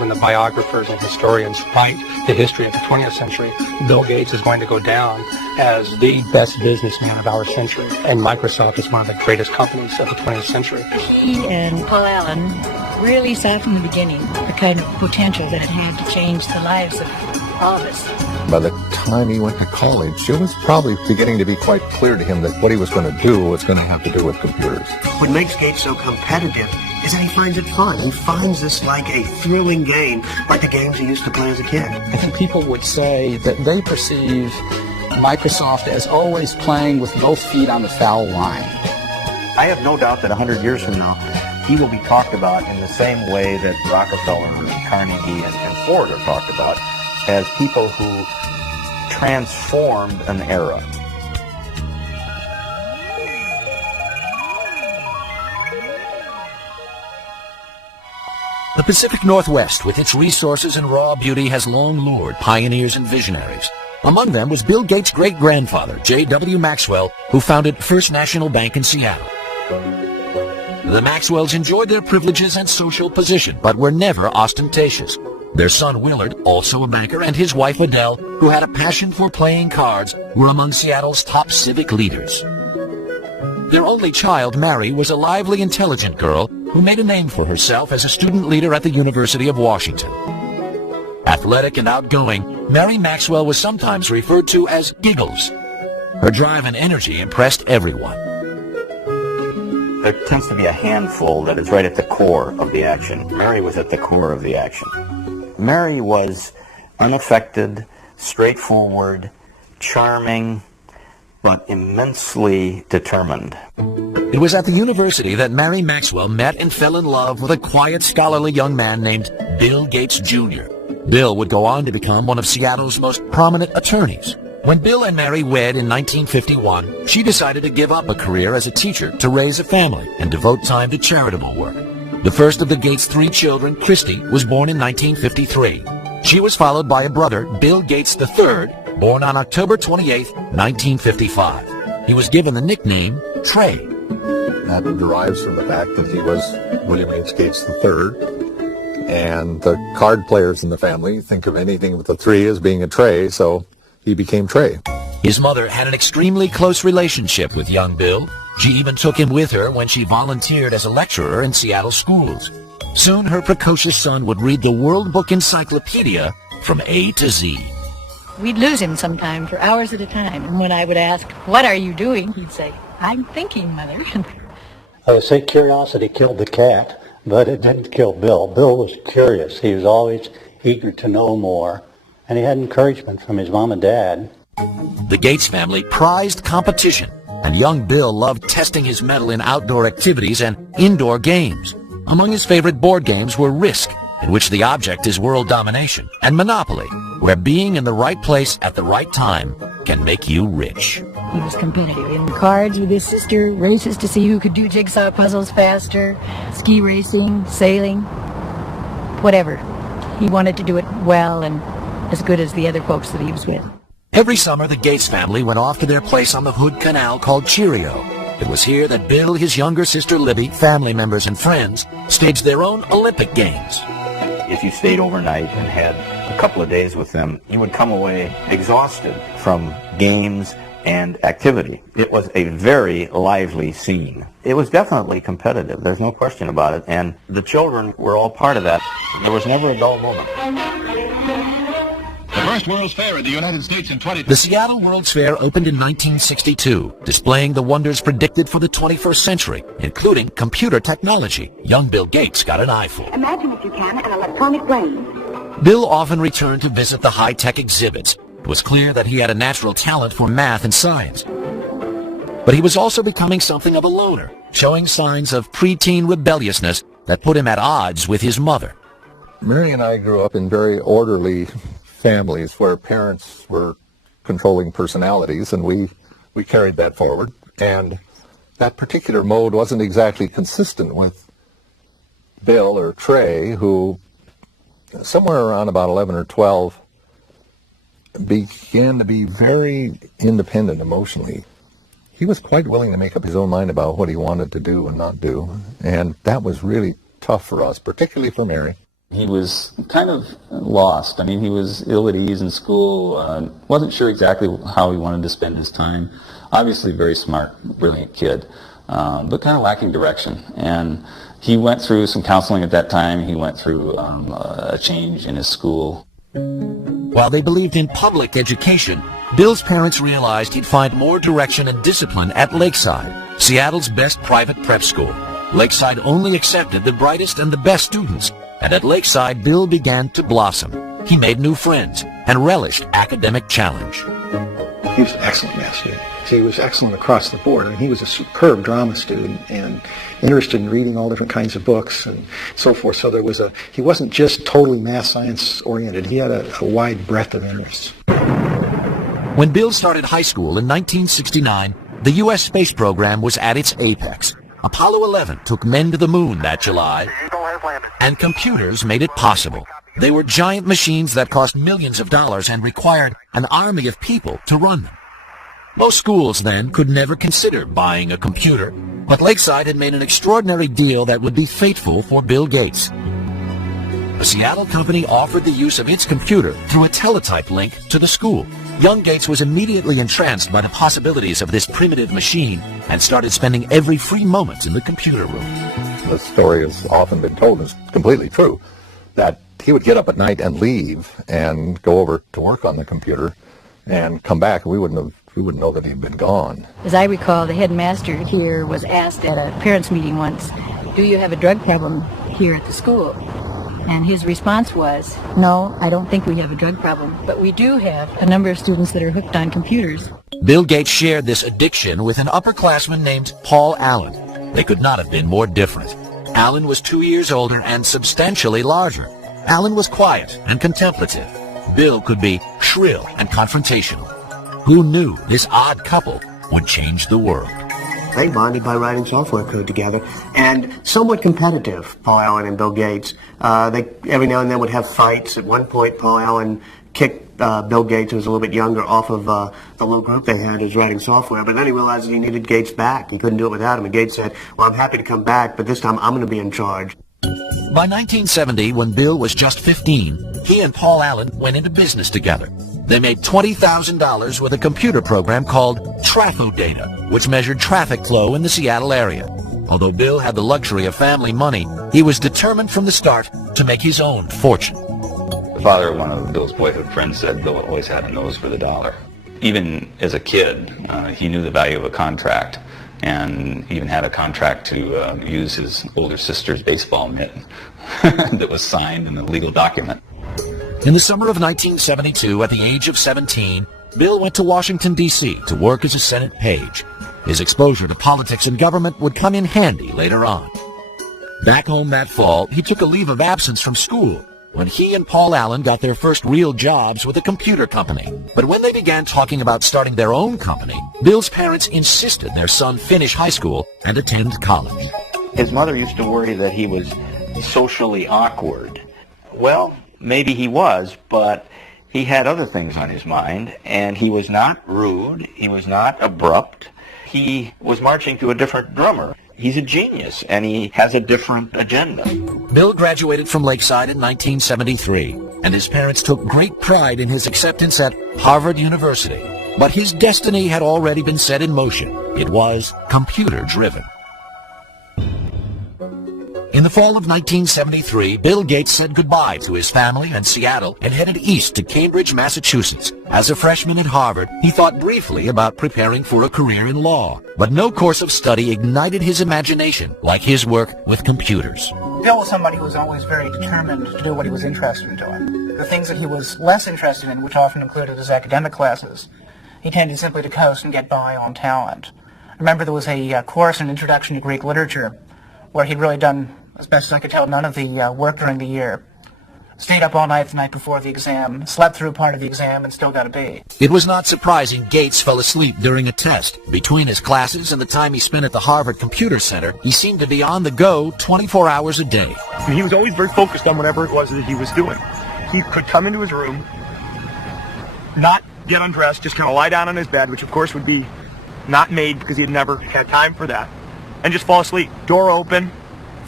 when the biographers and historians write the history of the 20th century, Bill Gates is going to go down as the best businessman of our century, and Microsoft is one of the greatest companies of the 20th century. He and Paul Allen really saw from the beginning the kind of potential that it had to change the lives of all of us. By the time he went to college, it was probably beginning to be quite clear to him that what he was going to do was going to have to do with computers. What makes Gates so competitive is that he finds it fun. He finds this like a thrilling game, like the games he used to play as a kid. I think people would say that they perceive Microsoft as always playing with both feet on the foul line. I have no doubt that 100 years from now, he will be talked about in the same way that Rockefeller and Carnegie and Ford are talked about, as people who transformed an era. The Pacific Northwest, with its resources and raw beauty, has long lured pioneers and visionaries. Among them was Bill Gates' great-grandfather, J.W. Maxwell, who founded First National Bank in Seattle. The Maxwells enjoyed their privileges and social position, but were never ostentatious. Their son Willard, also a banker, and his wife Adele, who had a passion for playing cards, were among Seattle's top civic leaders. Their only child, Mary, was a lively, intelligent girl who made a name for herself as a student leader at the University of Washington. Athletic and outgoing, Mary Maxwell was sometimes referred to as Giggles. Her drive and energy impressed everyone. There tends to be a handful that is right at the core of the action. Mary was at the core of the action. Mary was unaffected, straightforward, charming, but immensely determined. It was at the university that Mary Maxwell met and fell in love with a quiet, scholarly young man named Bill Gates, Jr. Bill would go on to become one of Seattle's most prominent attorneys. When Bill and Mary wed in 1951, she decided to give up a career as a teacher to raise a family and devote time to charitable work. The first of the Gates' 3 children, Christy, was born in 1953. She was followed by a brother, Bill Gates III, born on October 28, 1955. He was given the nickname Trey. That derives from the fact that he was William H. Gates III, and the card players in the family think of anything with a 3 as being a Trey, so he became Trey. His mother had an extremely close relationship with young Bill. She even took him with her when she volunteered as a lecturer in Seattle schools. Soon her precocious son would read the World Book Encyclopedia from A to Z. We'd lose him sometime for hours at a time. And when I would ask, "What are you doing?" he'd say, "I'm thinking, Mother." I would say curiosity killed the cat, but it didn't kill Bill. Bill was curious. He was always eager to know more, and he had encouragement from his mom and dad. The Gates family prized competition, and young Bill loved testing his mettle in outdoor activities and indoor games. Among his favorite board games were Risk, in which the object is world domination, and Monopoly, where being in the right place at the right time can make you rich. He was competitive in cards with his sister, races to see who could do jigsaw puzzles faster, ski racing, sailing, whatever. He wanted to do it well and as good as the other folks that he was with. Every summer, the Gates family went off to their place on the Hood Canal called Cheerio. It was here that Bill, his younger sister Libby, family members, and friends staged their own Olympic Games. If you stayed overnight and had a couple of days with them, you would come away exhausted from games and activity. It was a very lively scene. It was definitely competitive, there's no question about it, and the children were all part of that. There was never a dull moment. The first World's Fair in the United States in 20... The Seattle World's Fair opened in 1962, displaying the wonders predicted for the 21st century, including computer technology. Young Bill Gates got an eyeful. Imagine, if you can, an electronic brain. Bill often returned to visit the high-tech exhibits. It was clear that he had a natural talent for math and science. But he was also becoming something of a loner, showing signs of preteen rebelliousness that put him at odds with his mother. Mary and I grew up in very orderly families where parents were controlling personalities, and we carried that forward. And that particular mode wasn't exactly consistent with Bill or Trey, who somewhere around about 11 or 12 began to be very independent emotionally. He was quite willing to make up his own mind about what he wanted to do and not do, and that was really tough for us, particularly for Mary. He was kind of lost. I mean, he was ill at ease in school, wasn't sure exactly how he wanted to spend his time. Obviously very smart, brilliant kid, but kind of lacking direction. And he went through some counseling at that time. He went through a change in his school. While they believed in public education, Bill's parents realized he'd find more direction and discipline at Lakeside, Seattle's best private prep school. Lakeside only accepted the brightest and the best students, and at Lakeside, Bill began to blossom. He made new friends and relished academic challenge. He was an excellent math student. He was excellent across the board. I mean, he was a superb drama student and interested in reading all different kinds of books and so forth. So he wasn't just totally math science oriented. He had a wide breadth of interests. When Bill started high school in 1969, the U.S. space program was at its apex. Apollo 11 took men to the moon that July, and computers made it possible. They were giant machines that cost millions of dollars and required an army of people to run them. Most schools then could never consider buying a computer, but Lakeside had made an extraordinary deal that would be fateful for Bill Gates. A Seattle company offered the use of its computer through a teletype link to the school. Young Gates was immediately entranced by the possibilities of this primitive machine and started spending every free moment in the computer room. The story has often been told, and it's completely true, that he would get up at night and leave and go over to work on the computer and come back, and we wouldn't know that he'd been gone. As I recall, the headmaster here was asked at a parents' meeting once, "Do you have a drug problem here at the school?" And his response was, "No, I don't think we have a drug problem, but we do have a number of students that are hooked on computers." Bill Gates shared this addiction with an upperclassman named Paul Allen. They could not have been more different. Allen was 2 years older and substantially larger. Allen was quiet and contemplative. Bill could be shrill and confrontational. Who knew this odd couple would change the world? They bonded by writing software code together, and somewhat competitive, Paul Allen and Bill Gates. They every now and then would have fights. At one point, Paul Allen kicked Bill Gates, who was a little bit younger, off of the little group they had as writing software, but then he realized that he needed Gates back. He couldn't do it without him, and Gates said, "Well, I'm happy to come back, but this time I'm going to be in charge." By 1970, when Bill was just 15, he and Paul Allen went into business together. They made $20,000 with a computer program called Trafodata, which measured traffic flow in the Seattle area. Although Bill had the luxury of family money, he was determined from the start to make his own fortune. The father of one of Bill's boyhood friends said Bill always had a nose for the dollar. Even as a kid, he knew the value of a contract, and even had a contract to use his older sister's baseball mitt that was signed in a legal document. In the summer of 1972, at the age of 17, Bill went to Washington, D.C. to work as a Senate page. His exposure to politics and government would come in handy later on. Back home that fall, he took a leave of absence from school when he and Paul Allen got their first real jobs with a computer company. But when they began talking about starting their own company, Bill's parents insisted their son finish high school and attend college. His mother used to worry that he was socially awkward. Well, maybe he was, but he had other things on his mind, and he was not rude, he was not abrupt. He was marching to a different drummer. He's a genius, and he has a different agenda. Bill graduated from Lakeside in 1973, and his parents took great pride in his acceptance at Harvard University. But his destiny had already been set in motion. It was computer-driven. In the fall of 1973, Bill Gates said goodbye to his family and Seattle and headed east to Cambridge, Massachusetts. As a freshman at Harvard, he thought briefly about preparing for a career in law, but no course of study ignited his imagination like his work with computers. Bill was somebody who was always very determined to do what he was interested in doing. The things that he was less interested in, which often included his academic classes, he tended simply to coast and get by on talent. I remember there was a course in Introduction to Greek Literature where he'd really done, as best as I could tell, none of the work during the year. Stayed up all night the night before the exam, slept through part of the exam, and still got a B. It was not surprising Gates fell asleep during a test. Between his classes and the time he spent at the Harvard Computer Center, he seemed to be on the go 24 hours a day. And he was always very focused on whatever it was that he was doing. He could come into his room, not get undressed, just kind of lie down on his bed, which of course would be not made because he had never had time for that, and just fall asleep. Door open,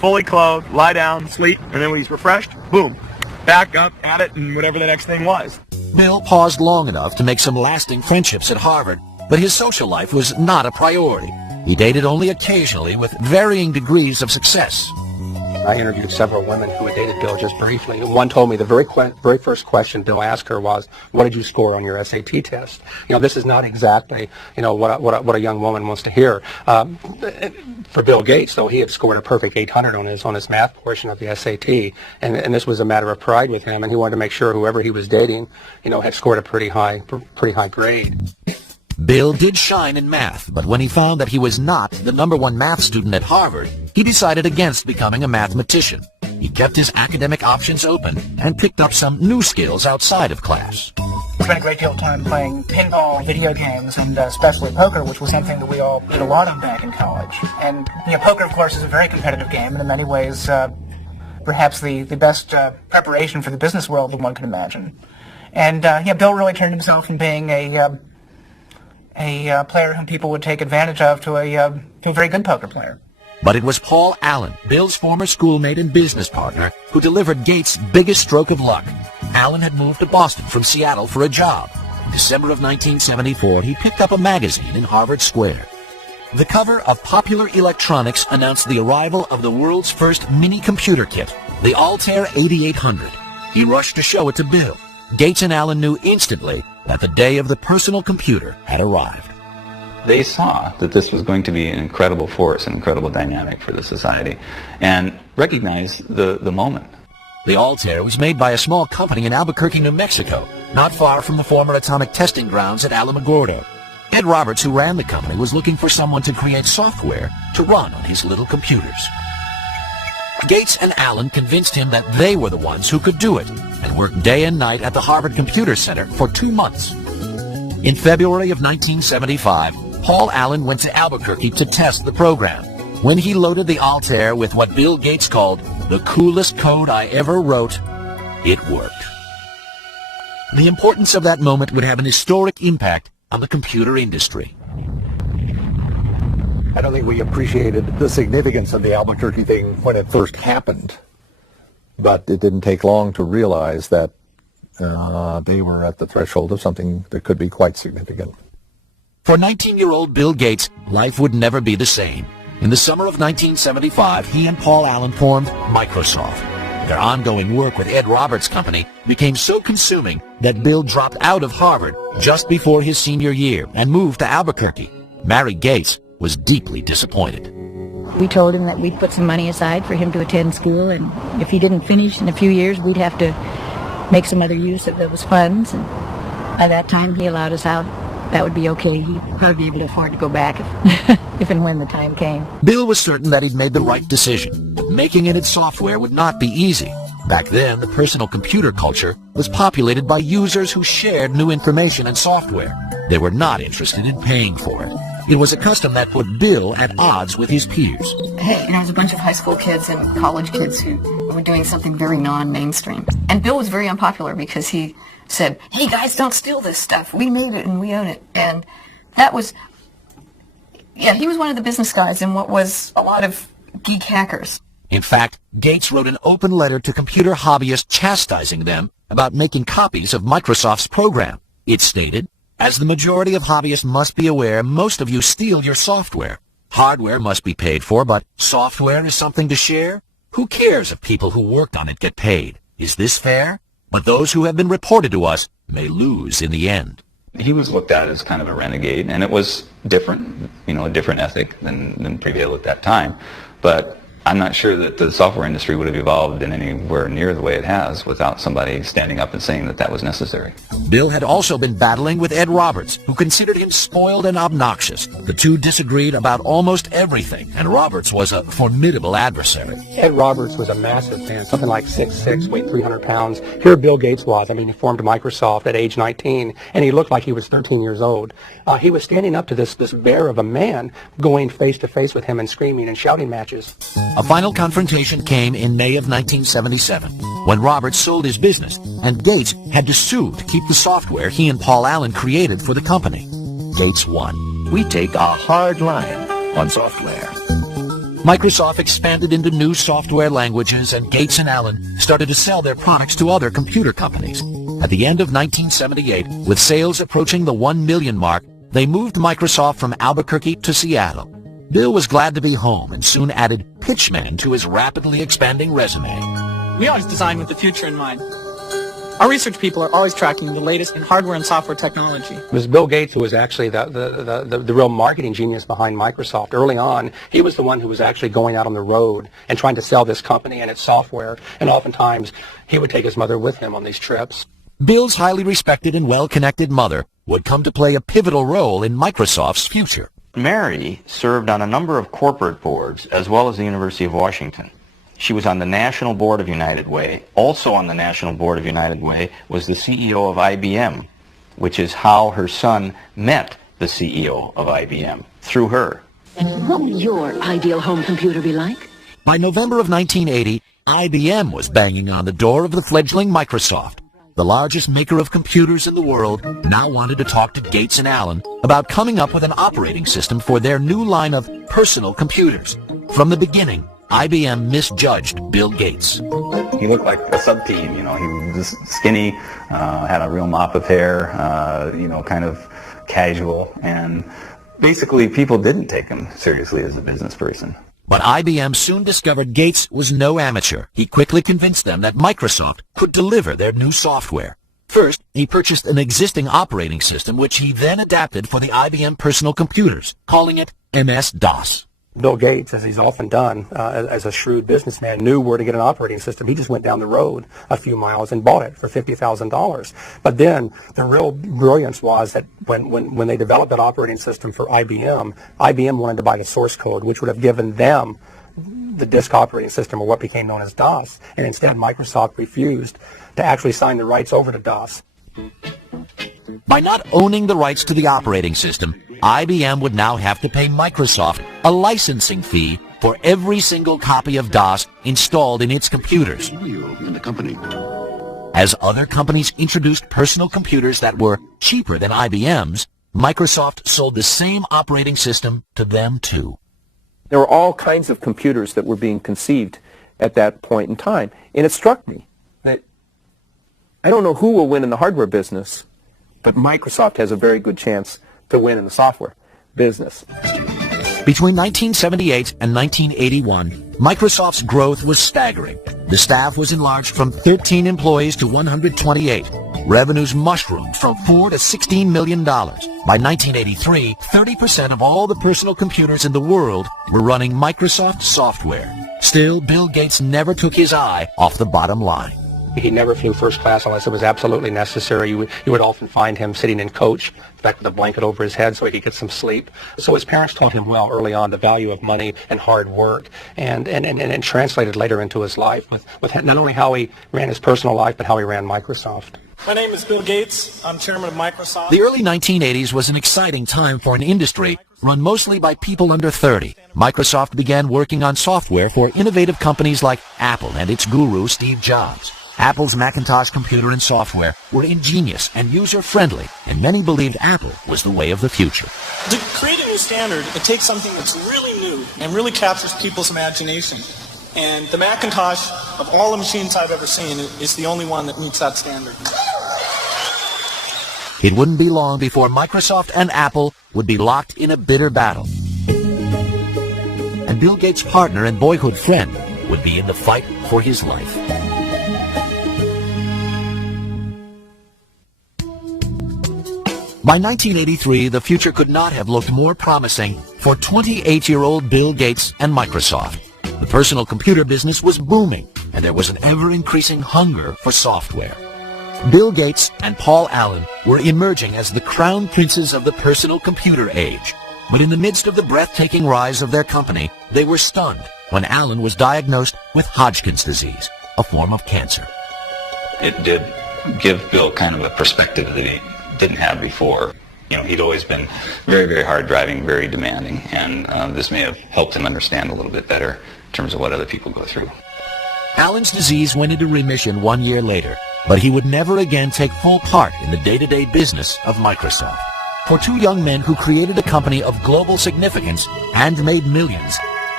fully clothed, lie down, sleep, and then when he's refreshed, boom, back up at it and whatever the next thing was. Bill paused long enough to make some lasting friendships at Harvard, but his social life was not a priority. He dated only occasionally with varying degrees of success. I interviewed several women who had dated Bill just briefly. One told me the very first question Bill asked her was, "What did you score on your SAT test?" This is not exactly, what a young woman wants to hear. For Bill Gates, though, he had scored a perfect 800 on his math portion of the SAT, and this was a matter of pride with him, and he wanted to make sure whoever he was dating, had scored a pretty high grade. Bill did shine in math, but when he found that he was not the #1 math student at Harvard, he decided against becoming a mathematician. He kept his academic options open and picked up some new skills outside of class. I spent a great deal of time playing pinball, video games, and especially poker, which was something that we all did a lot of back in college. And poker, of course, is a very competitive game, and in many ways, perhaps the best preparation for the business world that one could imagine. And Bill really turned himself from being a player whom people would take advantage of to a very good poker player. But it was Paul Allen, Bill's former schoolmate and business partner, who delivered Gates' biggest stroke of luck. Allen had moved to Boston from Seattle for a job. In December of 1974, he picked up a magazine in Harvard Square. The cover of Popular Electronics announced the arrival of the world's first mini-computer kit, the Altair 8800. He rushed to show it to Bill. Gates and Allen knew instantly that the day of the personal computer had arrived. They saw that this was going to be an incredible force, an incredible dynamic for the society, and recognized the moment. The Altair was made by a small company in Albuquerque, New Mexico, not far from the former atomic testing grounds at Alamogordo. Ed Roberts, who ran the company, was looking for someone to create software to run on his little computers. Gates and Allen convinced him that they were the ones who could do it, and worked day and night at the Harvard Computer Center for 2 months. In February of 1975, Paul Allen went to Albuquerque to test the program. When he loaded the Altair with what Bill Gates called the coolest code I ever wrote, it worked. The importance of that moment would have an historic impact on the computer industry. I don't think we appreciated the significance of the Albuquerque thing when it first happened, but it didn't take long to realize that they were at the threshold of something that could be quite significant. For 19-year-old Bill Gates, life would never be the same. In the summer of 1975, he and Paul Allen formed Microsoft. Their ongoing work with Ed Roberts' company became so consuming that Bill dropped out of Harvard just before his senior year and moved to Albuquerque. Mary Gates was deeply disappointed. We told him that we'd put some money aside for him to attend school, and if he didn't finish in a few years, we'd have to make some other use of those funds. And by that time, he allowed us out. That would be okay. He'd probably be able to afford to go back if and when the time came. Bill was certain that he'd made the right decision. Making Enid software would not be easy. Back then, the personal computer culture was populated by users who shared new information and software. They were not interested in paying for it. It was a custom that put Bill at odds with his peers. Hey, and there was a bunch of high school kids and college kids who were doing something very non-mainstream. And Bill was very unpopular because he said, "Hey guys, don't steal this stuff. We made it and we own it." And that was, he was one of the business guys in what was a lot of geek hackers. In fact, Gates wrote an open letter to computer hobbyists chastising them about making copies of Microsoft's program. It stated, "As the majority of hobbyists must be aware, most of you steal your software. Hardware must be paid for, but software is something to share? Who cares if people who worked on it get paid? Is this fair? But those who have been reported to us may lose in the end." He was looked at as kind of a renegade, and it was different, a different ethic than prevailed at that time. But I'm not sure that the software industry would have evolved in anywhere near the way it has without somebody standing up and saying that that was necessary. Bill had also been battling with Ed Roberts, who considered him spoiled and obnoxious. The two disagreed about almost everything, and Roberts was a formidable adversary. Ed Roberts was a massive man, something like 6'6", weighed 300 pounds. Here Bill Gates was. He formed Microsoft at age 19, and he looked like he was 13 years old. He was standing up to this bear of a man, going face-to-face with him and screaming and shouting matches. A final confrontation came in May of 1977, when Roberts sold his business, and Gates had to sue to keep the software he and Paul Allen created for the company. Gates won. We take a hard line on software. Microsoft expanded into new software languages, and Gates and Allen started to sell their products to other computer companies. At the end of 1978, with sales approaching the 1 million mark, they moved Microsoft from Albuquerque to Seattle. Bill was glad to be home and soon added pitchman to his rapidly expanding resume. We always design with the future in mind. Our research people are always tracking the latest in hardware and software technology. It was Bill Gates who was actually the real marketing genius behind Microsoft. Early on, he was the one who was actually going out on the road and trying to sell this company and its software, and oftentimes he would take his mother with him on these trips. Bill's highly respected and well-connected mother would come to play a pivotal role in Microsoft's future. Mary served on a number of corporate boards as well as the University of Washington. She was on the National Board of United Way. Also on the National Board of United Way was the CEO of IBM, which is how her son met the CEO of IBM, through her. What would your ideal home computer be like? By November of 1980, IBM was banging on the door of the fledgling Microsoft. The largest maker of computers in the world now wanted to talk to Gates and Allen about coming up with an operating system for their new line of personal computers. From the beginning, IBM misjudged Bill Gates. He looked like a sub-teen, you know. He was just skinny, had a real mop of hair, kind of casual, and basically people didn't take him seriously as a business person. But IBM soon discovered Gates was no amateur. He quickly convinced them that Microsoft could deliver their new software. First, he purchased an existing operating system, which he then adapted for the IBM personal computers, calling it MS-DOS. Bill Gates, as he's often done, as a shrewd businessman, knew where to get an operating system. He just went down the road a few miles and bought it for $50,000. But then the real brilliance was that when they developed that operating system for IBM, IBM wanted to buy the source code, which would have given them the disk operating system, or what became known as DOS. And instead, Microsoft refused to actually sign the rights over to DOS. By not owning the rights to the operating system, IBM would now have to pay Microsoft a licensing fee for every single copy of DOS installed in its computers. As other companies introduced personal computers that were cheaper than IBM's, Microsoft sold the same operating system to them too. There were all kinds of computers that were being conceived at that point in time, and it struck me that I don't know who will win in the hardware business, but Microsoft has a very good chance to win in the software business. Between 1978 and 1981, Microsoft's growth was staggering. The staff was enlarged from 13 employees to 128. Revenues mushroomed from $4 to $16 million. By 1983, 30% of all the personal computers in the world were running Microsoft software. Still, Bill Gates never took his eye off the bottom line. He never flew first class unless it was absolutely necessary. You would often find him sitting in coach, in fact, with a blanket over his head so he could get some sleep. So his parents taught him well early on the value of money and hard work, and translated later into his life with not only how he ran his personal life, but how he ran Microsoft. My name is Bill Gates. I'm chairman of Microsoft. The early 1980s was an exciting time for an industry run mostly by people under 30. Microsoft began working on software for innovative companies like Apple and its guru, Steve Jobs. Apple's Macintosh computer and software were ingenious and user-friendly, and many believed Apple was the way of the future. To create a new standard, it takes something that's really new and really captures people's imagination. And the Macintosh, of all the machines I've ever seen, is the only one that meets that standard. It wouldn't be long before Microsoft and Apple would be locked in a bitter battle. And Bill Gates' partner and boyhood friend would be in the fight for his life. By 1983, the future could not have looked more promising for 28-year-old Bill Gates and Microsoft. The personal computer business was booming, and there was an ever-increasing hunger for software. Bill Gates and Paul Allen were emerging as the crown princes of the personal computer age. But in the midst of the breathtaking rise of their company, they were stunned when Allen was diagnosed with Hodgkin's disease, a form of cancer. It did give Bill kind of a perspective that he didn't have before. You know, he'd always been very, very hard driving, very demanding, and this may have helped him understand a little bit better in terms of what other people go through. Allen's disease went into remission 1 year later, but he would never again take full part in the day-to-day business of Microsoft. For two young men who created a company of global significance and made millions,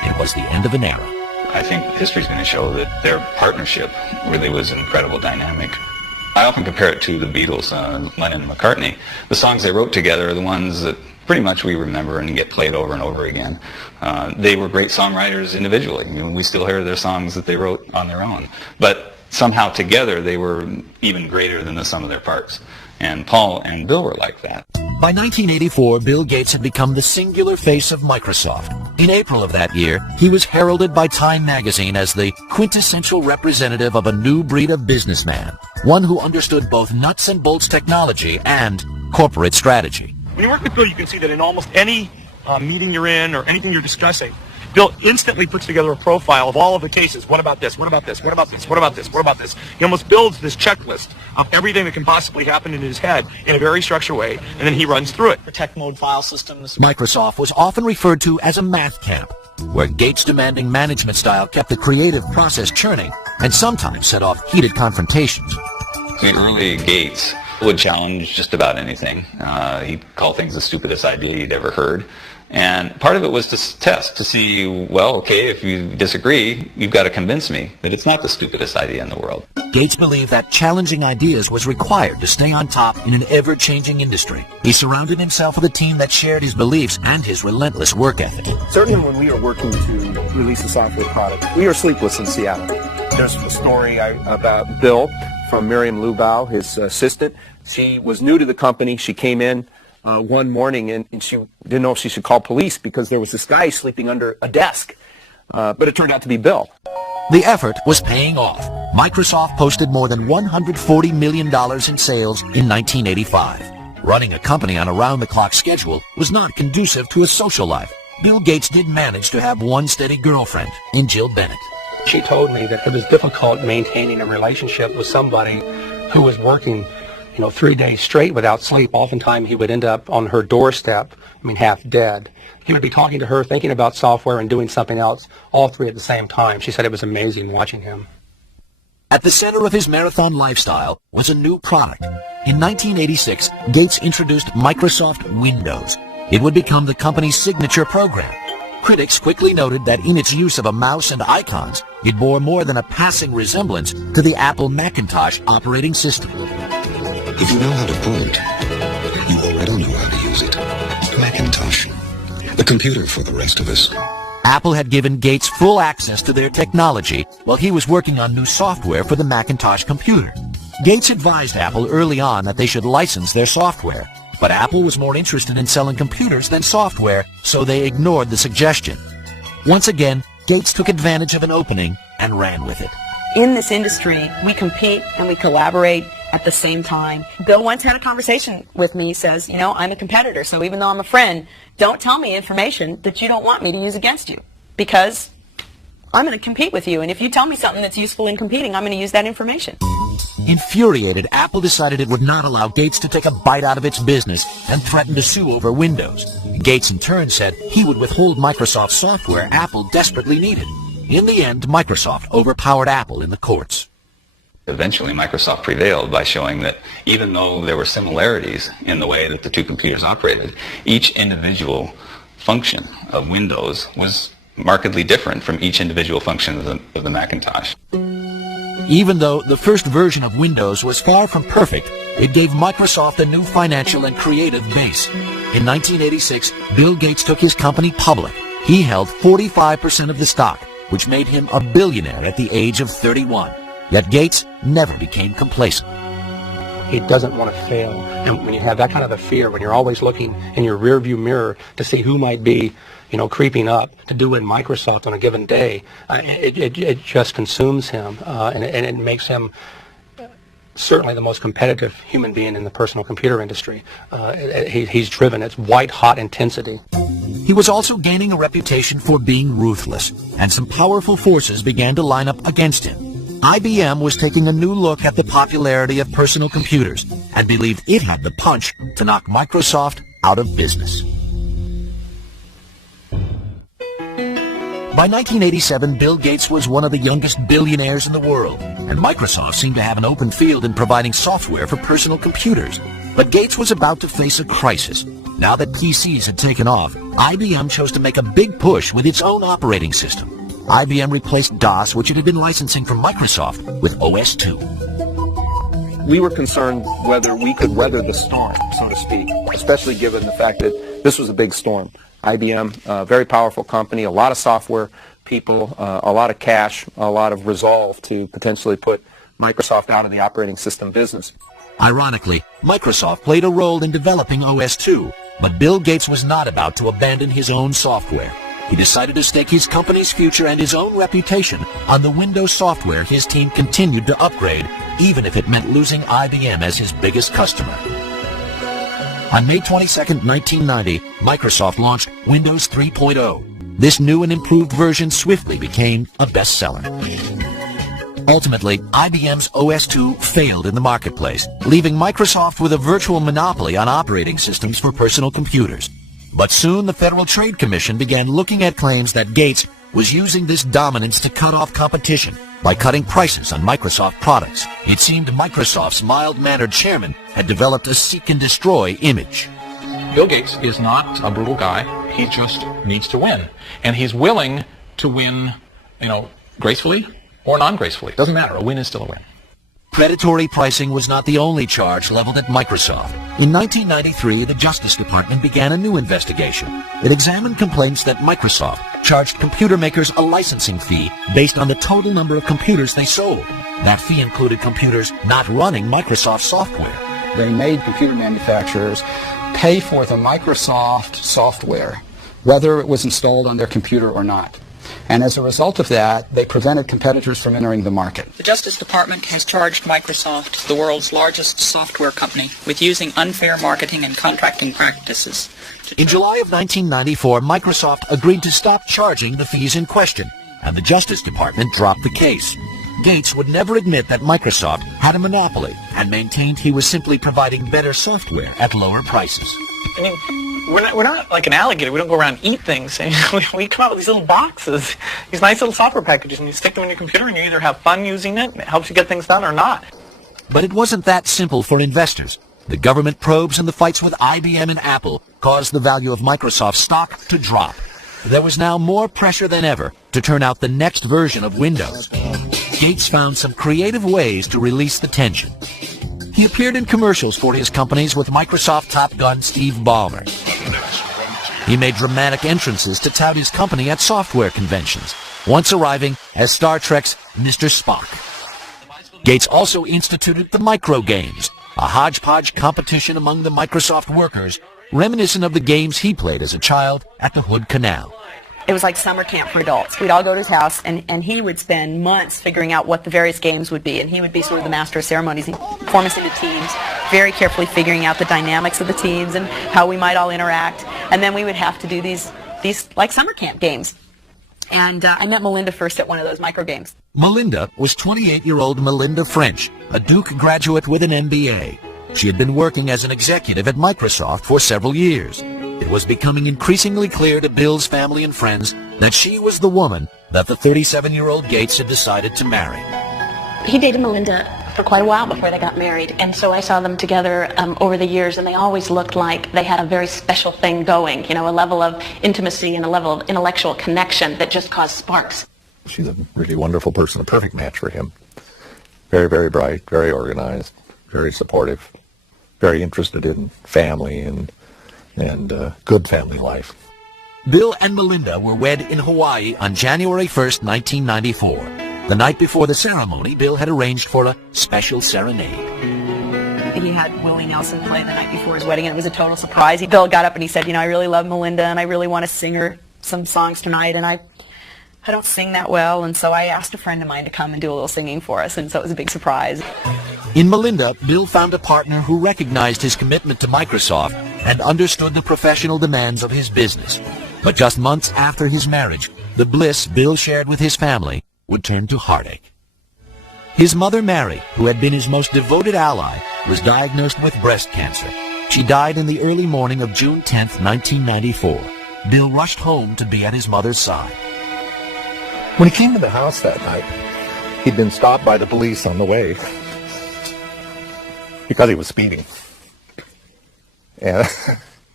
it was the end of an era. I think history's going to show that their partnership really was an incredible dynamic. I often compare it to the Beatles, Lennon and McCartney. The songs they wrote together are the ones that pretty much we remember and get played over and over again. They were great songwriters individually. I mean, we still hear their songs that they wrote on their own. But somehow together they were even greater than the sum of their parts. And Paul and Bill were like that. By 1984, Bill Gates had become the singular face of Microsoft. In April of that year, he was heralded by Time magazine as the quintessential representative of a new breed of businessman, one who understood both nuts and bolts technology and corporate strategy. When you work with Bill, you can see that in almost any meeting you're in or anything you're discussing, Bill instantly puts together a profile of all of the cases. What about this? What about this? What about this? What about this? What about this? He almost builds this checklist of everything that can possibly happen in his head in a very structured way, and then he runs through it. Protect mode file systems. Microsoft was often referred to as a math camp, where Gates' demanding management style kept the creative process churning and sometimes set off heated confrontations. The early Gates would challenge just about anything. He'd call things the stupidest idea you'd ever heard. And part of it was to test, to see, well, okay, if you disagree, you've got to convince me that it's not the stupidest idea in the world. Gates believed that challenging ideas was required to stay on top in an ever-changing industry. He surrounded himself with a team that shared his beliefs and his relentless work ethic. Certainly when we were working to release a software product, we were sleepless in Seattle. There's a story about Bill from Miriam Lubau, his assistant. She was new to the company. She came in one morning and she didn't know if she should call police because there was this guy sleeping under a desk. But it turned out to be Bill. The effort was paying off. Microsoft posted more than $140 million in sales in 1985. Running a company on a round-the-clock schedule was not conducive to a social life. Bill Gates did manage to have one steady girlfriend in Jill Bennett. She told me that it was difficult maintaining a relationship with somebody who was working 3 days straight without sleep. Oftentimes he would end up on her doorstep, half dead. He would be talking to her, thinking about software and doing something else, all three at the same time. She said it was amazing watching him. At the center of his marathon lifestyle was a new product. In 1986, Gates introduced Microsoft Windows. It would become the company's signature program. Critics quickly noted that in its use of a mouse and icons, it bore more than a passing resemblance to the Apple Macintosh operating system. If you know how to point, you already know how to use it. Macintosh. The computer for the rest of us. Apple had given Gates full access to their technology while he was working on new software for the Macintosh computer. Gates advised Apple early on that they should license their software, but Apple was more interested in selling computers than software, so they ignored the suggestion. Once again, Gates took advantage of an opening and ran with it. In this industry, we compete and we collaborate at the same time. Bill once had a conversation with me. He says, I'm a competitor, so even though I'm a friend, don't tell me information that you don't want me to use against you, because I'm going to compete with you, and if you tell me something that's useful in competing, I'm going to use that information. Infuriated, Apple decided it would not allow Gates to take a bite out of its business and threatened to sue over Windows. Gates in turn said he would withhold Microsoft software Apple desperately needed. In the end, Microsoft overpowered Apple in the courts. Eventually, Microsoft prevailed by showing that even though there were similarities in the way that the two computers operated, each individual function of Windows was markedly different from each individual function of the Macintosh. Even though the first version of Windows was far from perfect, it gave Microsoft a new financial and creative base. In 1986, Bill Gates took his company public. He held 45% of the stock, which made him a billionaire at the age of 31. Yet Gates never became complacent. He doesn't want to fail. And when you have that kind of a fear, when you're always looking in your rearview mirror to see who might be, creeping up to do in Microsoft on a given day, it just consumes him, and it makes him certainly the most competitive human being in the personal computer industry. He's driven. It's white-hot intensity. He was also gaining a reputation for being ruthless, and some powerful forces began to line up against him. IBM was taking a new look at the popularity of personal computers and believed it had the punch to knock Microsoft out of business. By 1987, Bill Gates was one of the youngest billionaires in the world, and Microsoft seemed to have an open field in providing software for personal computers. But Gates was about to face a crisis. Now that PCs had taken off, IBM chose to make a big push with its own operating system. IBM replaced DOS, which it had been licensing from Microsoft, with OS/2. We were concerned whether we could weather the storm, so to speak, especially given the fact that this was a big storm. IBM, a very powerful company, a lot of software people, a lot of cash, a lot of resolve to potentially put Microsoft out of the operating system business. Ironically, Microsoft played a role in developing OS/2, but Bill Gates was not about to abandon his own software. He decided to stake his company's future and his own reputation on the Windows software his team continued to upgrade, even if it meant losing IBM as his biggest customer. On May 22, 1990, Microsoft launched Windows 3.0. This new and improved version swiftly became a bestseller. Ultimately, IBM's OS/2 failed in the marketplace, leaving Microsoft with a virtual monopoly on operating systems for personal computers. But soon the Federal Trade Commission began looking at claims that Gates was using this dominance to cut off competition by cutting prices on Microsoft products. It seemed Microsoft's mild-mannered chairman had developed a seek-and-destroy image. Bill Gates is not a brutal guy. He just needs to win. And he's willing to win, gracefully or non-gracefully. Doesn't matter. A win is still a win. Predatory pricing was not the only charge leveled at Microsoft. In 1993, the Justice Department began a new investigation. It examined complaints that Microsoft charged computer makers a licensing fee based on the total number of computers they sold. That fee included computers not running Microsoft software. They made computer manufacturers pay for the Microsoft software, whether it was installed on their computer or not. And as a result of that, they prevented competitors from entering the market. The Justice Department has charged Microsoft, the world's largest software company, with using unfair marketing and contracting practices. In July of 1994, Microsoft agreed to stop charging the fees in question, and the Justice Department dropped the case. Gates would never admit that Microsoft had a monopoly and maintained he was simply providing better software at lower prices. I mean, we're not like an alligator. We don't go around and eat things. We come out with these little boxes, these nice little software packages, and you stick them in your computer, and you either have fun using it, and it helps you get things done, or not. But it wasn't that simple for investors. The government probes and the fights with IBM and Apple caused the value of Microsoft stock to drop. There was now more pressure than ever to turn out the next version of Windows. Gates found some creative ways to release the tension. He appeared in commercials for his companies with Microsoft top gun Steve Ballmer. He made dramatic entrances to tout his company at software conventions, once arriving as Star Trek's Mr. Spock. Gates also instituted the micro games, a hodgepodge competition among the Microsoft workers, reminiscent of the games he played as a child at the Hood Canal. It was like summer camp for adults. We'd all go to his house, and he would spend months figuring out what the various games would be, and he would be sort of the master of ceremonies. He'd form us into teams, very carefully figuring out the dynamics of the teams and how we might all interact, and then we would have to do these like summer camp games. And I met Melinda first at one of those micro games. Melinda was 28-year-old Melinda French, a Duke graduate with an MBA. She had been working as an executive at Microsoft for several years. It was becoming increasingly clear to Bill's family and friends that she was the woman that the 37-year-old Gates had decided to marry. He dated Melinda for quite a while before they got married, and so I saw them together over the years, and they always looked like they had a very special thing going, a level of intimacy and a level of intellectual connection that just caused sparks. She's a really wonderful person, a perfect match for him. Very, very bright, very organized, very supportive, very interested in family and good family life. Bill and Melinda were wed in Hawaii on January 1st, 1994. The night before the ceremony, Bill had arranged for a special serenade. He had Willie Nelson play the night before his wedding, and it was a total surprise. Bill got up and he said, I really love Melinda, and I really want to sing her some songs tonight, and I don't sing that well, and so I asked a friend of mine to come and do a little singing for us, and so it was a big surprise. In Melinda, Bill found a partner who recognized his commitment to Microsoft and understood the professional demands of his business. But just months after his marriage, the bliss Bill shared with his family would turn to heartache. His mother, Mary, who had been his most devoted ally, was diagnosed with breast cancer. She died in the early morning of June 10th, 1994. Bill rushed home to be at his mother's side. When he came to the house that night, he'd been stopped by the police on the way because he was speeding. And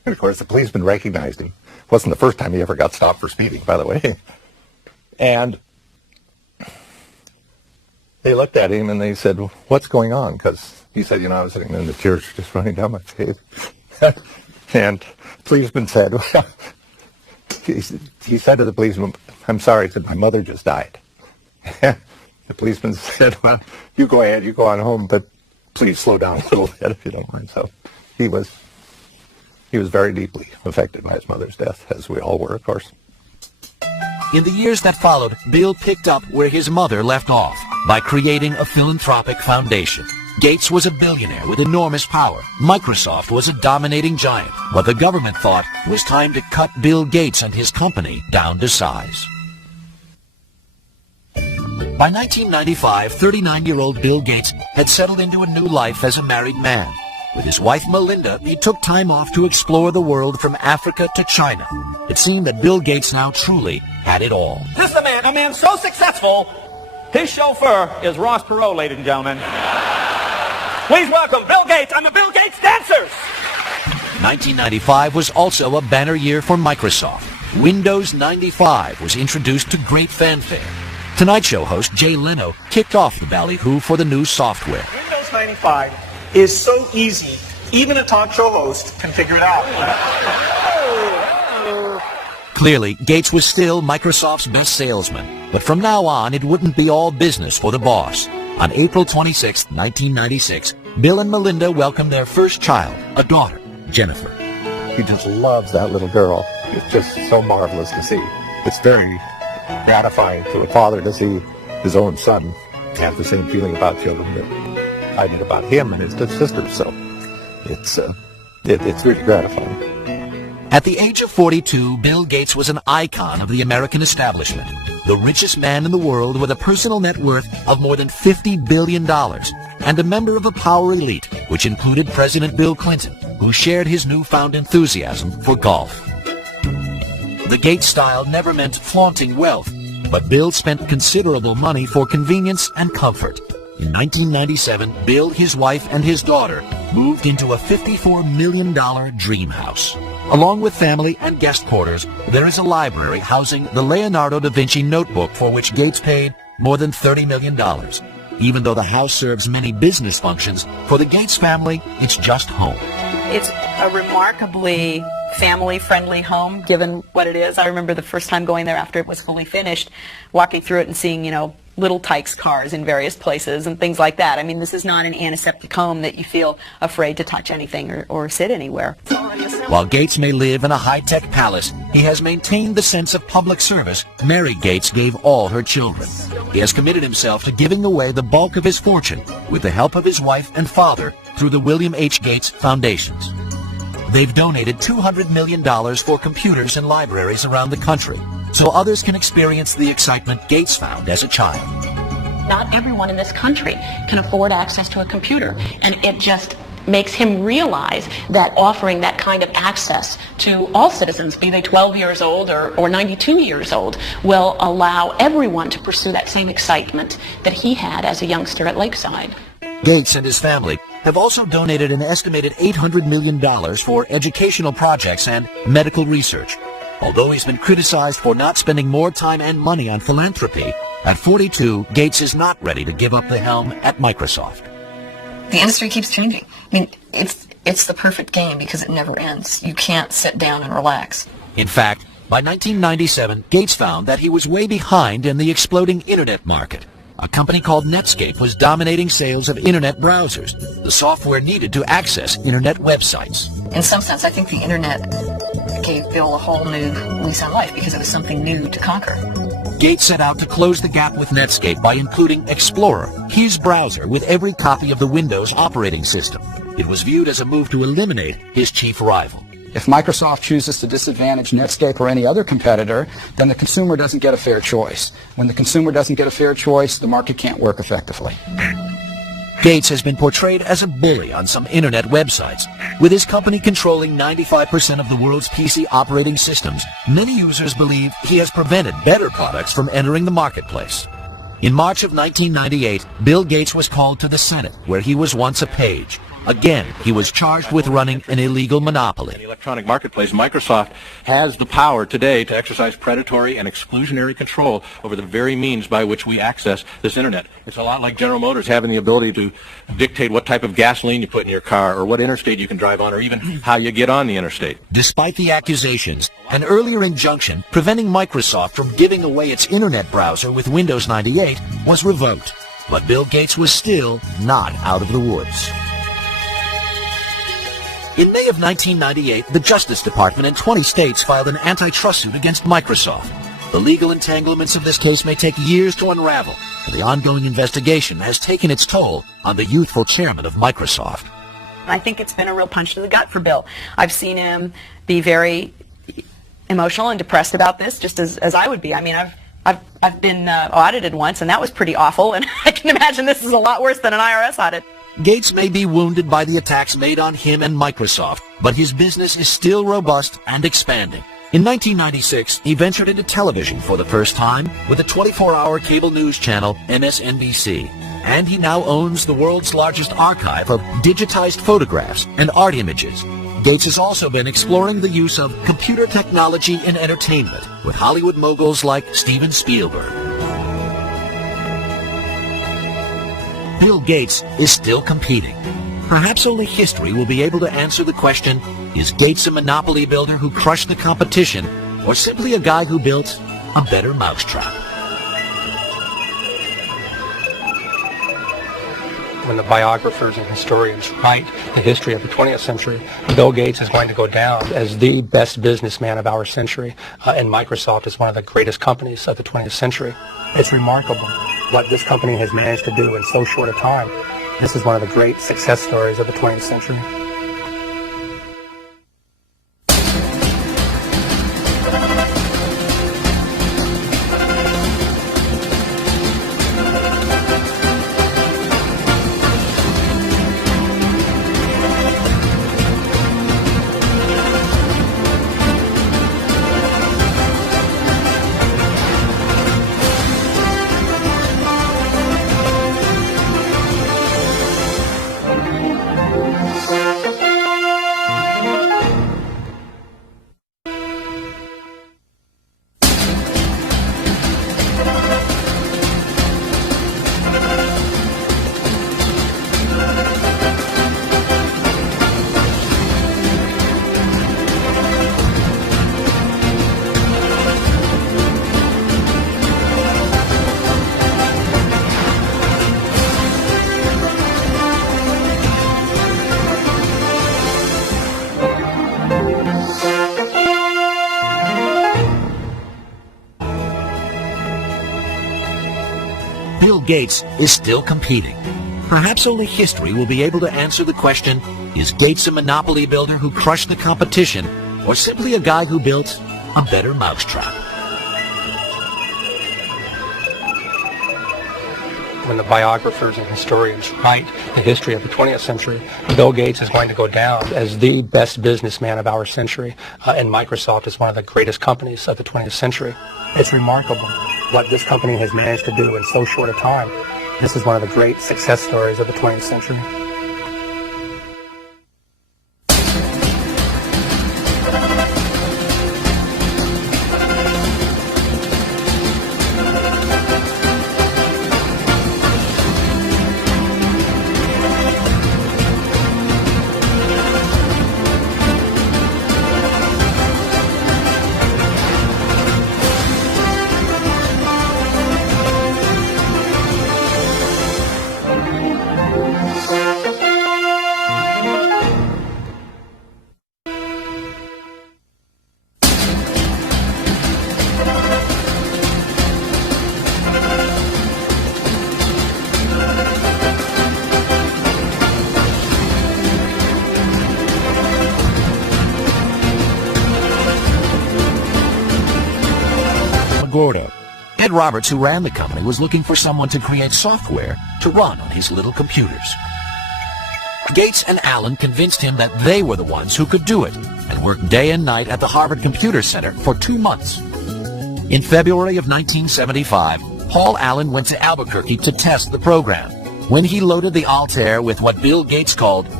And of course, the policeman recognized him. It wasn't the first time he ever got stopped for speeding, by the way. And they looked at him and they said, well, what's going on? Because he said, I was sitting there and the tears were just running down my face. And the policeman said, well, he said to the policeman, I'm sorry, he said, my mother just died. The policeman said, well, you go ahead, you go on home, but please slow down a little bit if you don't mind. So he was very deeply affected by his mother's death, as we all were, of course. In the years that followed, Bill picked up where his mother left off by creating a philanthropic foundation. Gates was a billionaire with enormous power. Microsoft was a dominating giant. What the government thought was time to cut Bill Gates and his company down to size. By 1995, 39-year-old Bill Gates had settled into a new life as a married man. With his wife Melinda, he took time off to explore the world from Africa to China. It seemed that Bill Gates now truly had it all. This is a man so successful, his chauffeur is Ross Perot, ladies and gentlemen. Please welcome Bill Gates and the Bill Gates Dancers! 1995 was also a banner year for Microsoft. Windows 95 was introduced to great fanfare. Tonight Show host Jay Leno kicked off the ballyhoo for the new software. Windows 95 is so easy, even a talk show host can figure it out. Clearly, Gates was still Microsoft's best salesman, but from now on, it wouldn't be all business for the boss. On April 26, 1996, Bill and Melinda welcomed their first child, a daughter, Jennifer. He just loves that little girl. It's just so marvelous to see. It's very gratifying to a father to see his own son have the same feeling about children that I did about him and his sisters. So it's really gratifying. At the age of 42, Bill Gates was an icon of the American establishment, the richest man in the world with a personal net worth of more than $50 billion, and a member of a power elite, which included President Bill Clinton, who shared his newfound enthusiasm for golf. The Gates style never meant flaunting wealth, but Bill spent considerable money for convenience and comfort. In 1997, Bill, his wife, and his daughter moved into a $54 million dream house. Along with family and guest quarters, there is a library housing the Leonardo da Vinci notebook for which Gates paid more than $30 million. Even though the house serves many business functions, for the Gates family, it's just home. It's a remarkably family-friendly home, given what it is. I remember the first time going there after it was fully finished, walking through it and seeing, little Tykes cars in various places and things like that. I mean, this is not an antiseptic home that you feel afraid to touch anything or sit anywhere. While Gates may live in a high-tech palace, he has maintained the sense of public service Mary Gates gave all her children. He has committed himself to giving away the bulk of his fortune with the help of his wife and father through the William H. Gates Foundations. They've donated $200 million for computers in libraries around the country, so others can experience the excitement Gates found as a child. Not everyone in this country can afford access to a computer, and it just makes him realize that offering that kind of access to all citizens, be they 12 years old or 92 years old, will allow everyone to pursue that same excitement that he had as a youngster at Lakeside. Gates and his family have also donated an estimated $800 million for educational projects and medical research. Although he's been criticized for not spending more time and money on philanthropy, at 42, Gates is not ready to give up the helm at Microsoft. The industry keeps changing. I mean, it's the perfect game because it never ends. You can't sit down and relax. In fact, by 1997, Gates found that he was way behind in the exploding Internet market. A company called Netscape was dominating sales of Internet browsers, the software needed to access Internet websites. In some sense, I think the Internet gave Bill a whole new lease on life because it was something new to conquer. Gates set out to close the gap with Netscape by including Explorer, his browser with every copy of the Windows operating system. It was viewed as a move to eliminate his chief rival. If Microsoft chooses to disadvantage Netscape or any other competitor, then the consumer doesn't get a fair choice. When the consumer doesn't get a fair choice, the market can't work effectively. Gates has been portrayed as a bully on some internet websites. With his company controlling 95% of the world's PC operating systems, many users believe he has prevented better products from entering the marketplace. In March of 1998, Bill Gates was called to the Senate, where he was once a page. Again, he was charged with running an illegal monopoly. In the electronic marketplace, Microsoft has the power today to exercise predatory and exclusionary control over the very means by which we access this internet. It's a lot like General Motors having the ability to dictate what type of gasoline you put in your car, or what interstate you can drive on, or even how you get on the interstate. Despite the accusations, an earlier injunction preventing Microsoft from giving away its internet browser with Windows 98 was revoked. But Bill Gates was still not out of the woods. In May of 1998, the Justice Department in 20 states filed an antitrust suit against Microsoft. The legal entanglements of this case may take years to unravel, and the ongoing investigation has taken its toll on the youthful chairman of Microsoft. I think it's been a real punch to the gut for Bill. I've seen him be very emotional and depressed about this, just as I would be. I mean, I've been audited once, and that was pretty awful, and I can imagine this is a lot worse than an IRS audit. Gates may be wounded by the attacks made on him and Microsoft, but his business is still robust and expanding. In 1996, he ventured into television for the first time with the 24-hour cable news channel MSNBC, and he now owns the world's largest archive of digitized photographs and art images. Gates has also been exploring the use of computer technology in entertainment with Hollywood moguls like Steven Spielberg. Bill Gates is still competing. Perhaps only history will be able to answer the question, is Gates a monopoly builder who crushed the competition, or simply a guy who built a better mousetrap? When the biographers and historians write the history of the 20th century, Bill Gates is going to go down as the best businessman of our century, and Microsoft is one of the greatest companies of the 20th century. It's remarkable what this company has managed to do in so short a time. This is one of the great success stories of the 20th century. Bill Gates is still competing. Perhaps only history will be able to answer the question, is Gates a monopoly builder who crushed the competition, or simply a guy who built a better mousetrap? When the biographers and historians write the history of the 20th century, Bill Gates is going to go down as the best businessman of our century, and Microsoft is one of the greatest companies of the 20th century. It's remarkable what this company has managed to do in so short a time. This is one of the great success stories of the 20th century. Ed Roberts, who ran the company, was looking for someone to create software to run on his little computers. Gates and Allen convinced him that they were the ones who could do it, and worked day and night at the Harvard Computer Center for 2 months. In February of 1975, Paul Allen went to Albuquerque to test the program. When he loaded the Altair with what Bill Gates called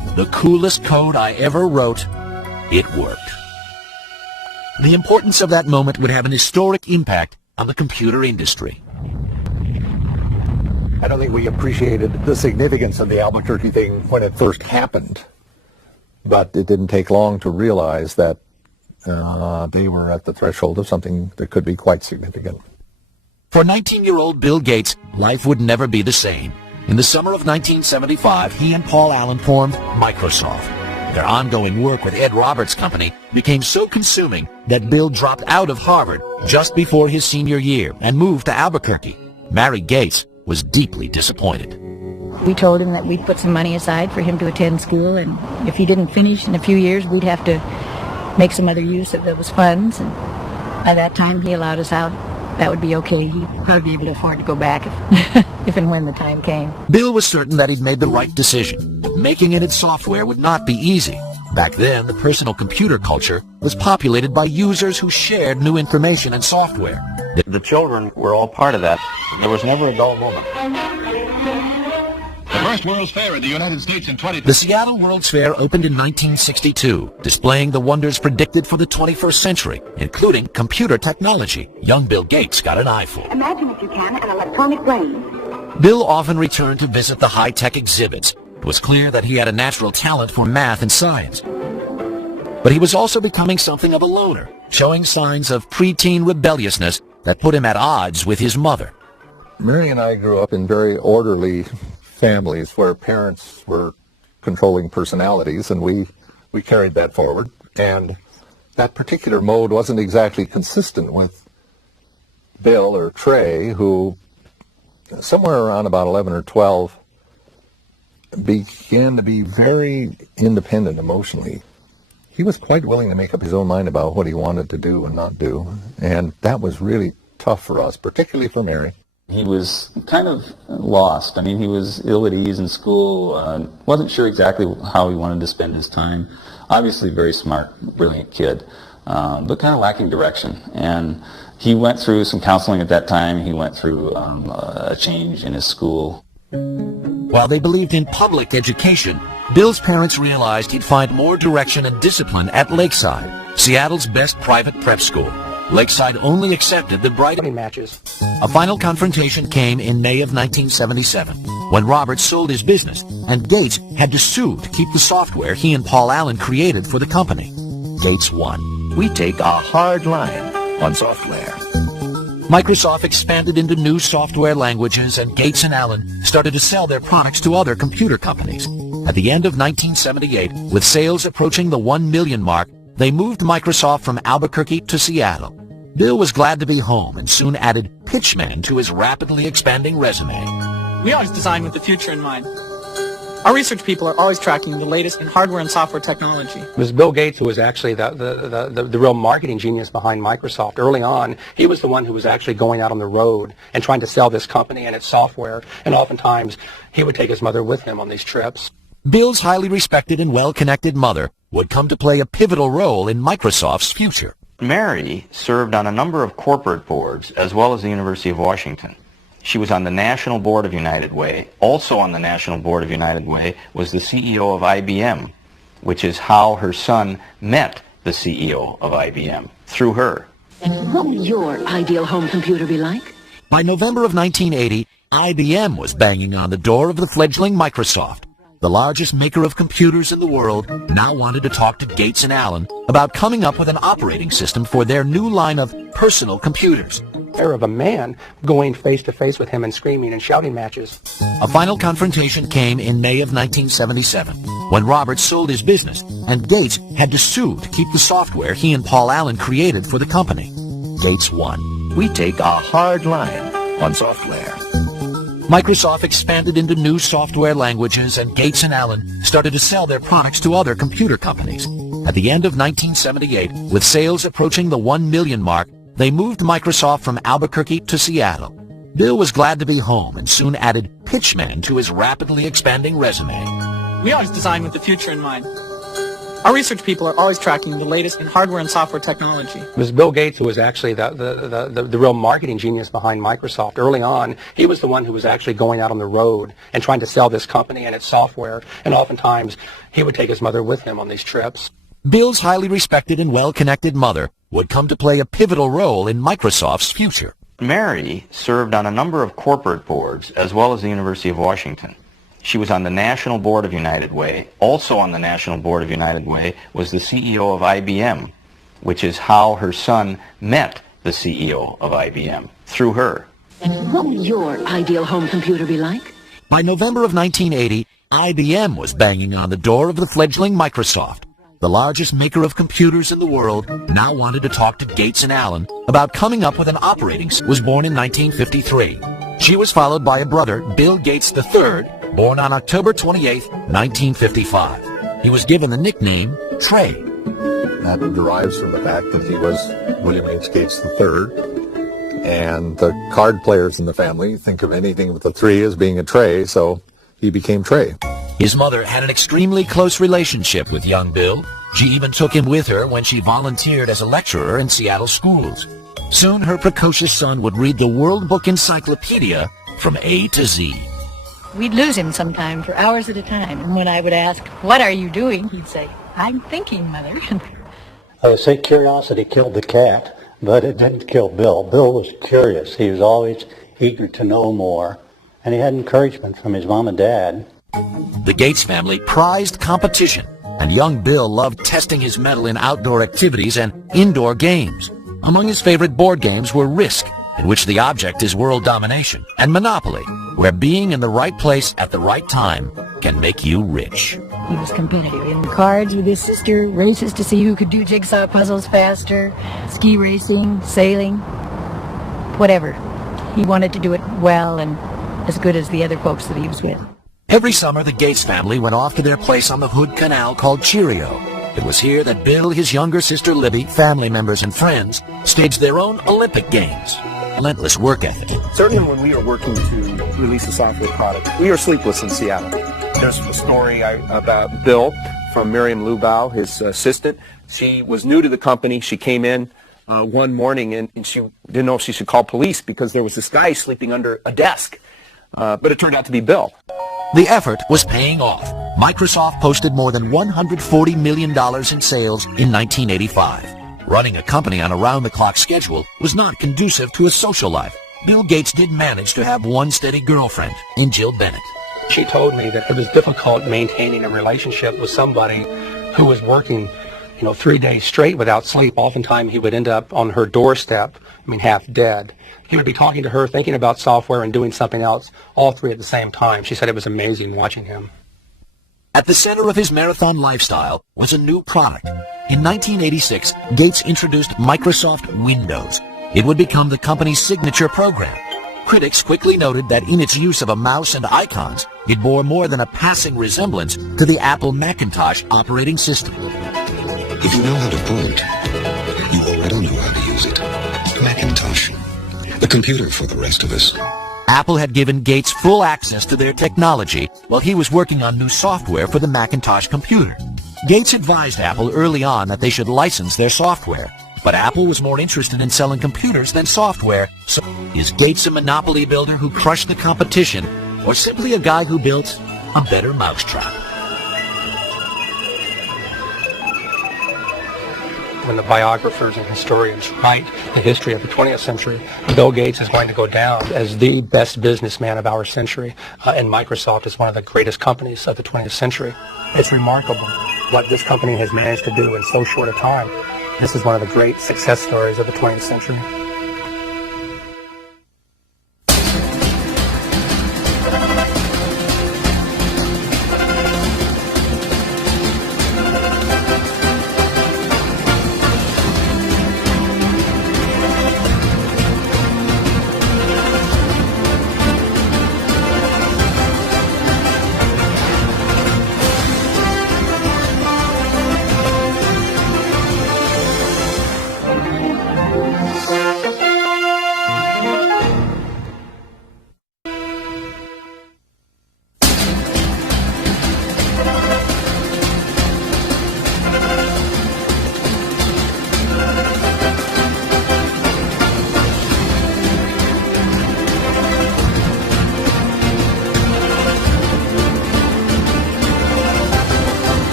The coolest code I ever wrote. It worked. The importance of that moment would have an historic impact on the computer industry. I don't think we appreciated the significance of the Albuquerque thing when it first happened, but it didn't take long to realize that they were at the threshold of something that could be quite significant. For 19-year-old Bill Gates, life would never be the same. In the summer of 1975, he and Paul Allen formed Microsoft. Their ongoing work with Ed Roberts' company became so consuming that Bill dropped out of Harvard just before his senior year and moved to Albuquerque. Mary Gates was deeply disappointed. We told him that we'd put some money aside for him to attend school, and if he didn't finish in a few years, we'd have to make some other use of those funds. And by that time, he allowed us out. That would be okay. He'd probably be able to afford to go back if and when the time came. Bill was certain that he'd made the right decision. Making it in software would not be easy. Back then, the personal computer culture was populated by users who shared new information and software. The children were all part of that. There was never a dull moment. The first World's Fair in the United States in 20... The Seattle World's Fair opened in 1962, displaying the wonders predicted for the 21st century, including computer technology. Young Bill Gates got an eyeful. Imagine, if you can, an electronic brain. Bill often returned to visit the high-tech exhibits. It was clear that he had a natural talent for math and science. But he was also becoming something of a loner, showing signs of preteen rebelliousness that put him at odds with his mother. Mary and I grew up in very orderly families where parents were controlling personalities, and we carried that forward. And that particular mode wasn't exactly consistent with Bill or Trey, who somewhere around about 11 or 12 began to be very independent emotionally. He was quite willing to make up his own mind about what he wanted to do and not do, and that was really tough for us, particularly for Mary. He was kind of lost. I mean, he was ill at ease in school, wasn't sure exactly how he wanted to spend his time. Obviously very smart, brilliant kid, but kind of lacking direction. And he went through some counseling at that time. He went through a change in his school. While they believed in public education, Bill's parents realized he'd find more direction and discipline at Lakeside, Seattle's best private prep school. Lakeside only accepted the brightest matches. A final confrontation came in May of 1977, when Roberts sold his business, and Gates had to sue to keep the software he and Paul Allen created for the company. Gates won. We take a hard line on software. Microsoft expanded into new software languages, and Gates and Allen started to sell their products to other computer companies. At the end of 1978, with sales approaching the 1 million mark, they moved Microsoft from Albuquerque to Seattle. Bill was glad to be home and soon added pitchman to his rapidly expanding resume. We always design with the future in mind. Our research people are always tracking the latest in hardware and software technology. It was Bill Gates who was actually the real marketing genius behind Microsoft. Early on, he was the one who was actually going out on the road and trying to sell this company and its software, and oftentimes he would take his mother with him on these trips. Bill's highly respected and well-connected mother would come to play a pivotal role in Microsoft's future. Mary served on a number of corporate boards as well as the University of Washington. She was on the National Board of United Way. Also on the National Board of United Way was the CEO of IBM, which is how her son met the CEO of IBM, through her. What would your ideal home computer be like? By November of 1980, IBM was banging on the door of the fledgling Microsoft. The largest maker of computers in the world now wanted to talk to Gates and Allen about coming up with an operating system for their new line of personal computers. Of a man going face-to-face with him and screaming and shouting matches. A final confrontation came in May of 1977, when Roberts sold his business, and Gates had to sue to keep the software he and Paul Allen created for the company. Gates won. We take a hard line on software. Microsoft expanded into new software languages, and Gates and Allen started to sell their products to other computer companies. At the end of 1978, with sales approaching the 1 million mark, they moved Microsoft from Albuquerque to Seattle. Bill was glad to be home and soon added pitchman to his rapidly expanding resume. We always design with the future in mind. Our research people are always tracking the latest in hardware and software technology. It was Bill Gates who was actually the real marketing genius behind Microsoft. Early on, he was the one who was actually going out on the road and trying to sell this company and its software. And oftentimes, he would take his mother with him on these trips. Bill's highly respected and well-connected mother would come to play a pivotal role in Microsoft's future. Mary served on a number of corporate boards as well as the University of Washington. She was on the National Board of United Way. Also on the National Board of United Way was the CEO of IBM, which is how her son met the CEO of IBM, through her. What would your ideal home computer be like? By November of 1980, IBM was banging on the door of the fledgling Microsoft. The largest maker of computers in the world now wanted to talk to Gates and Allen about coming up with an operating system. Was born in 1953. She was followed by a brother, Bill Gates III, born on October 28, 1955. He was given the nickname Trey. That derives from the fact that he was William H. Gates III, and the card players in the family think of anything with a 3 as being a Trey, so he became Trey. His mother had an extremely close relationship with young Bill. She even took him with her when she volunteered as a lecturer in Seattle schools. Soon her precocious son would read the World Book Encyclopedia from A to Z. We'd lose him sometime for hours at a time. And when I would ask, "What are you doing?" he'd say, "I'm thinking, Mother." They say curiosity killed the cat, but it didn't kill Bill. Bill was curious. He was always eager to know more, and he had encouragement from his mom and dad. The Gates family prized competition, and young Bill loved testing his mettle in outdoor activities and indoor games. Among his favorite board games were Risk, in which the object is world domination, and Monopoly, where being in the right place at the right time can make you rich. He was competitive in cards with his sister, races to see who could do jigsaw puzzles faster, ski racing, sailing, whatever. He wanted to do it well and as good as the other folks that he was with. Every summer, the Gates family went off to their place on the Hood Canal called Cheerio. It was here that Bill, his younger sister Libby, family members, and friends staged their own Olympic Games. Relentless work ethic. Certainly when we were working to release a software product, we were sleepless in Seattle. There's a story about Bill from Miriam Lubau, his assistant. She was new to the company. She came in one morning and she didn't know if she should call police because there was this guy sleeping under a desk. But it turned out to be Bill. The effort was paying off. Microsoft posted more than $140 million in sales in 1985. Running a company on a round-the-clock schedule was not conducive to a social life. Bill Gates did manage to have one steady girlfriend in Jill Bennett. She told me that it was difficult maintaining a relationship with somebody who was working, 3 days straight without sleep. Oftentimes he would end up on her doorstep, half dead. He would be talking to her, thinking about software and doing something else, all three at the same time. She said it was amazing watching him. At the center of his marathon lifestyle was a new product. In 1986, Gates introduced Microsoft Windows. It would become the company's signature program. Critics quickly noted that in its use of a mouse and icons, it bore more than a passing resemblance to the Apple Macintosh operating system. If you know how to print, you already know how to use it. Macintosh. A computer for the rest of us. Apple had given Gates full access to their technology while he was working on new software for the Macintosh computer. Gates advised Apple early on that they should license their software, but Apple was more interested in selling computers than software. So, is Gates a monopoly builder who crushed the competition, or simply a guy who built a better mousetrap? When the biographers and historians write the history of the 20th century, Bill Gates is going to go down as the best businessman of our century, and Microsoft is one of the greatest companies of the 20th century. It's remarkable what this company has managed to do in so short a time. This is one of the great success stories of the 20th century.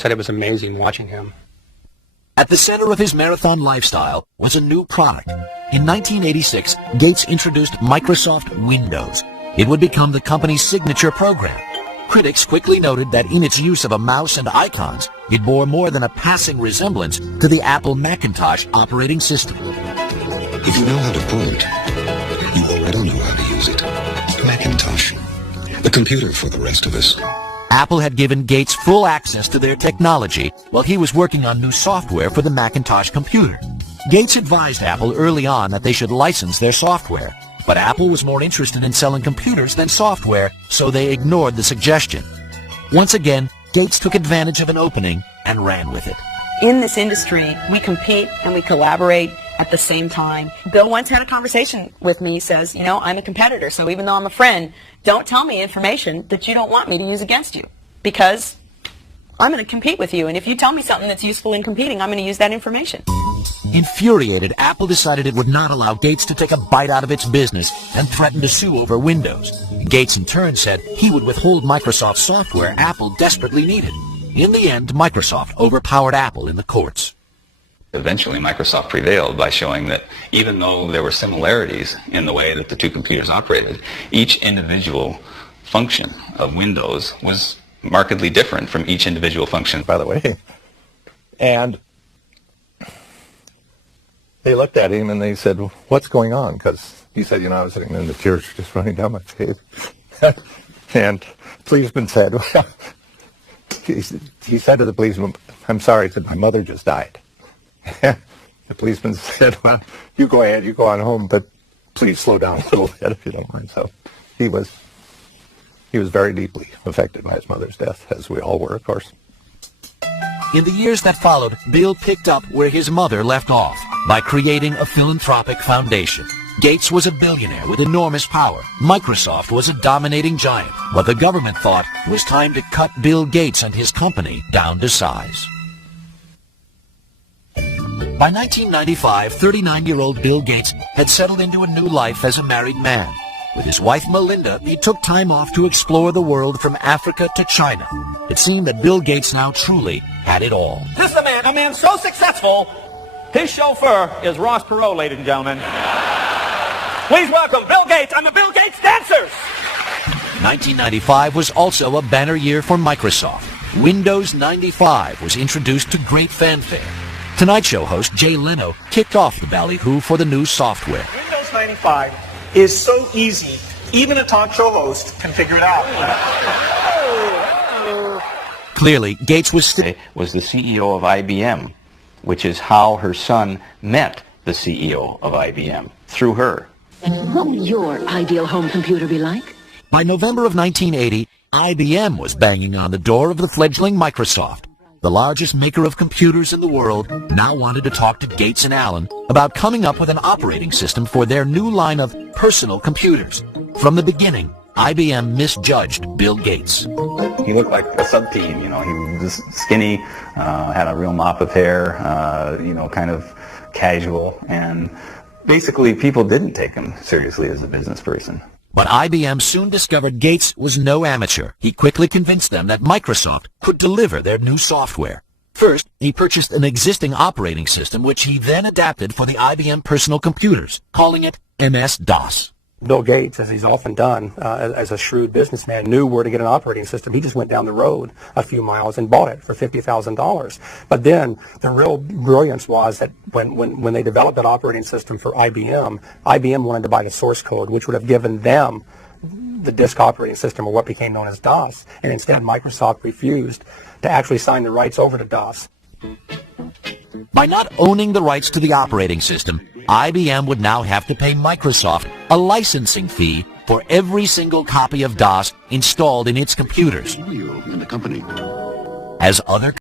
said it was amazing watching him. At the center of his marathon lifestyle was a new product. In 1986, Gates introduced Microsoft Windows. It would become the company's signature program. Critics quickly noted that in its use of a mouse and icons, it bore more than a passing resemblance to the Apple Macintosh operating system. If you know how to point, you already know how to use it. Macintosh. The computer for the rest of us. Apple had given Gates full access to their technology while he was working on new software for the Macintosh computer. Gates advised Apple early on that they should license their software, but Apple was more interested in selling computers than software, so they ignored the suggestion. Once again, Gates took advantage of an opening and ran with it. In this industry, we compete and we collaborate at the same time. Bill once had a conversation with me. He says, you know, I'm a competitor, so even though I'm a friend, don't tell me information that you don't want me to use against you, because I'm going to compete with you, and if you tell me something that's useful in competing, I'm going to use that information. Infuriated, Apple decided it would not allow Gates to take a bite out of its business and threatened to sue over Windows. Gates in turn said he would withhold Microsoft software Apple desperately needed. In the end, Microsoft overpowered Apple in the courts. Eventually, Microsoft prevailed by showing that even though there were similarities in the way that the two computers operated, each individual function of Windows was markedly different from each individual function. By the way, and they looked at him and they said, "What's going on?" Because he said, I was sitting there and the tears were just running down my face. And the policeman said, he said to the policeman, "I'm sorry," he said, "my mother just died." The policeman said, "Well, you go ahead, you go on home, but please slow down a little bit if you don't mind." So he was very deeply affected by his mother's death, as we all were, of course. In the years that followed, Bill picked up where his mother left off by creating a philanthropic foundation. Gates was a billionaire with enormous power. Microsoft was a dominating giant, but the government thought it was time to cut Bill Gates and his company down to size. By 1995, 39-year-old Bill Gates had settled into a new life as a married man. With his wife Melinda, he took time off to explore the world from Africa to China. It seemed that Bill Gates now truly had it all. This is a man so successful, his chauffeur is Ross Perot, ladies and gentlemen. Please welcome Bill Gates and the Bill Gates Dancers. 1995 was also a banner year for Microsoft. Windows 95 was introduced to great fanfare. Tonight Show host Jay Leno kicked off the ballyhoo for the new software. Windows 95 is so easy, even a talk show host can figure it out. Clearly, Gates was the CEO of IBM, which is how her son met the CEO of IBM, through her. What would your ideal home computer be like? By November of 1980, IBM was banging on the door of the fledgling Microsoft. The largest maker of computers in the world now wanted to talk to Gates and Allen about coming up with an operating system for their new line of personal computers. From the beginning, IBM misjudged Bill Gates. He looked like a sub-teen, he was skinny, had a real mop of hair, kind of casual, and basically people didn't take him seriously as a business person. But IBM soon discovered Gates was no amateur. He quickly convinced them that Microsoft could deliver their new software. First, he purchased an existing operating system, which he then adapted for the IBM personal computers, calling it MS-DOS. Bill Gates, as he's often done, as a shrewd businessman, knew where to get an operating system. He just went down the road a few miles and bought it for $50,000. But then the real brilliance was that when they developed that operating system for IBM, IBM wanted to buy the source code, which would have given them the disk operating system, or what became known as DOS. And instead, Microsoft refused to actually sign the rights over to DOS. By not owning the rights to the operating system, IBM would now have to pay Microsoft a licensing fee for every single copy of DOS installed in its computers. In the company. As other